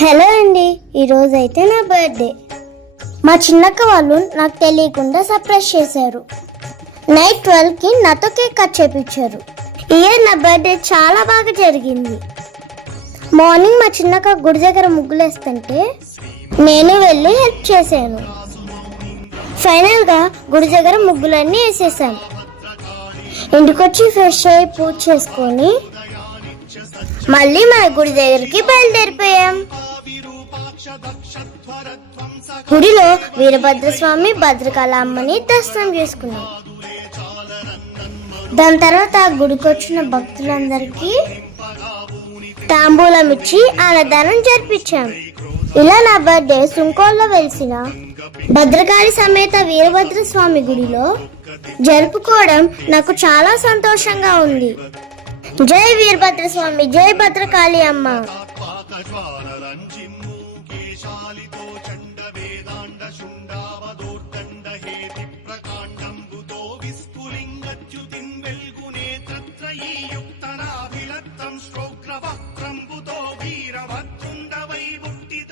Hello అండి, ఈరోజు అయితే నా బర్త్డే. మా చిన్నక్క వాళ్ళు నాకు తెలియకుండా సర్ప్రైజ్ చేశారు. నైట్ 12కి నాతో కేక్ కట్ చేపించారు. ఇయర్ నా బర్త్డే చాలా బాగా జరిగింది. మార్నింగ్ మా చిన్నక్క గుడి దగ్గర ముగ్గులేస్తుంటే నేను వెళ్ళి హెల్ప్ చేశాను. ఫైనల్గా గుడి దగ్గర ముగ్గులన్నీ వేసేసాను. ఇంటికొచ్చి ఫ్రెష్ అయ్యి పూజ చేసుకొని మళ్ళీ మన గుడి దగ్గరికి బయలుదేరిపోయాం. గుడిలో వీరభద్రస్వామి, భద్రకాళమ్మని దర్శనం చేసుకున్నాం. దాని తర్వాత గుడికి వచ్చిన భక్తులందరికీ తాంబూలం ఇచ్చి అన్నదానం జరిపించాం. ఇలా నా బర్త్డే సుంకోల్లో వెలిసిన భద్రకాళి సమేత వీరభద్రస్వామి గుడిలో జరుపుకోవడం నాకు చాలా సంతోషంగా ఉంది. జై వీరభద్రస్వామి, జై భద్రకాళి అమ్మ. విస్ఫులింగచ్యుతిం వెల్గునే తత్రయీ